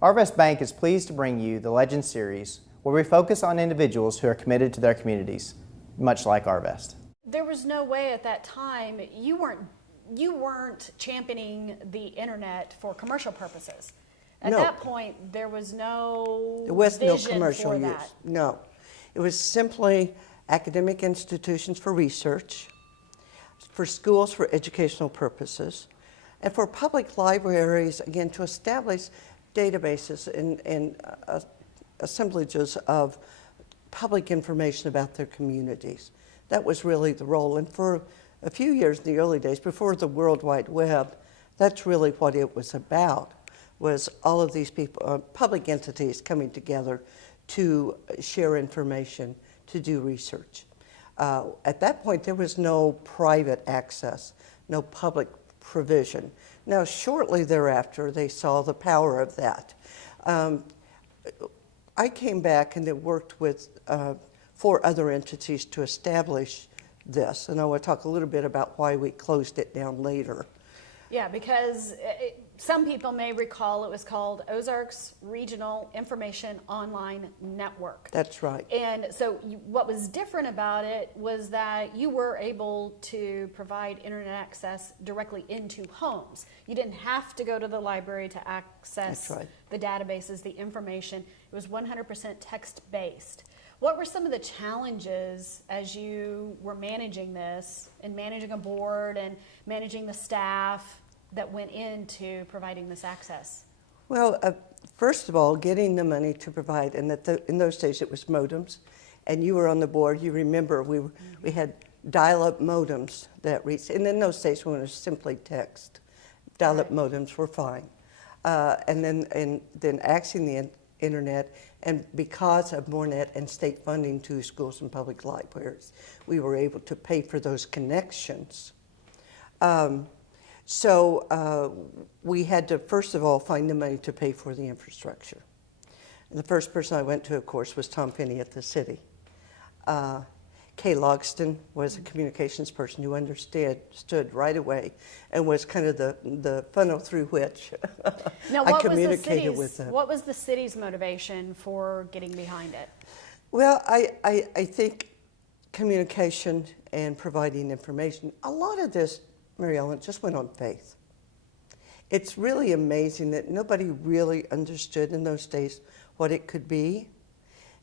Arvest Bank is pleased to bring you the Legend Series, where we focus on individuals who are committed to their communities, much like Arvest. There was no way at that time you weren't championing the internet for commercial purposes. At that point, there was no commercial use. That. No, it was simply academic institutions for research, for schools for educational purposes, and for public libraries, again, to establish databases and assemblages of public information about their communities. That was really the role. And for a few years in the early days, before the World Wide Web, that's really what it was about, was all of these people, public entities coming together to share information, to do research. At that point, there was no private access, no public provision. Now, shortly thereafter, they saw the power of that. I came back and worked with 4 other entities to establish this, and I want to talk a little bit about why we closed it down later. Yeah, because some people may recall it was called Ozarks Regional Information Online Network. That's right. And so what was different about it was that you were able to provide internet access directly into homes. You didn't have to go to the library to access the databases, the information. It was 100% text-based. What were some of the challenges as you were managing this and managing a board and managing the staff that went into providing this access? Well, first of all, getting the money to provide, and in those days it was modems, and you were on the board. You remember we had dial-up modems that reached, and in those days when it was simply text, dial-up modems were fine. And then accessing the internet, and because of MoreNet and state funding to schools and public libraries, we were able to pay for those connections. So we had to, first of all, find the money to pay for the infrastructure. And the first person I went to, of course, was Tom Finney at the city. Kay Logston was a communications person who understood right away and was kind of the funnel through which now, I communicated with them. What was the city's motivation for getting behind it? Well, I think communication and providing information, a lot of this, Mary Ellen, just went on faith. It's really amazing that nobody really understood in those days what it could be.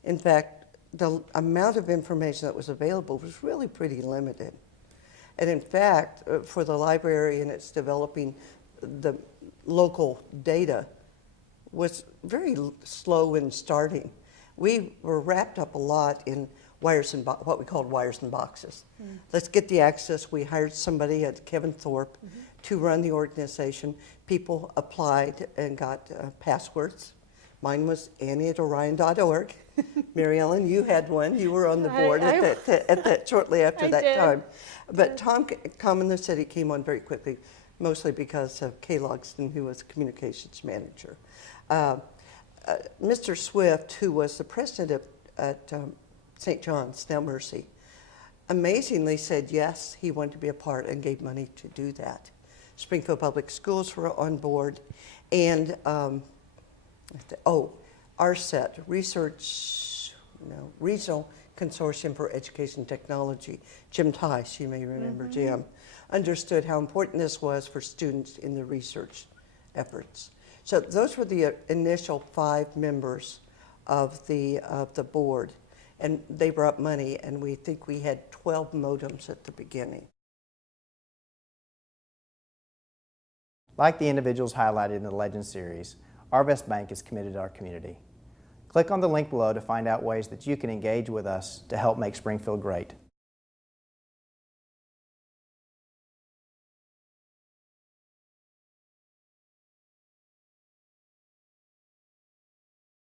In fact, the amount of information that was available was really pretty limited. And in fact, for the library and its developing the local data was very slow in starting. We were wrapped up a lot in wires and what we called wires and boxes. Let's get the access. We hired somebody at Kevin Thorpe to run the People applied and got passwords. Mine was Annie@Orion.org. Mary Ellen, you had one. You were on the board shortly after that time. But Tom in the city came on very quickly, mostly because of Kay Logston, who was communications manager. Mr. Swift, who was the president at St. John's, now Mercy, amazingly said yes, he wanted to be a part and gave money to do that. Springfield Public Schools were on board, and RSET, Regional Consortium for Education Technology. Jim Tice, you may remember Jim, understood how important this was for students in the research efforts. So those were the initial 5 members of the board, and they brought money, and we think we had 12 modems at the beginning. Like the individuals highlighted in the Legend Series, Arvest Bank is committed to our community. Click on the link below to find out ways that you can engage with us to help make Springfield great.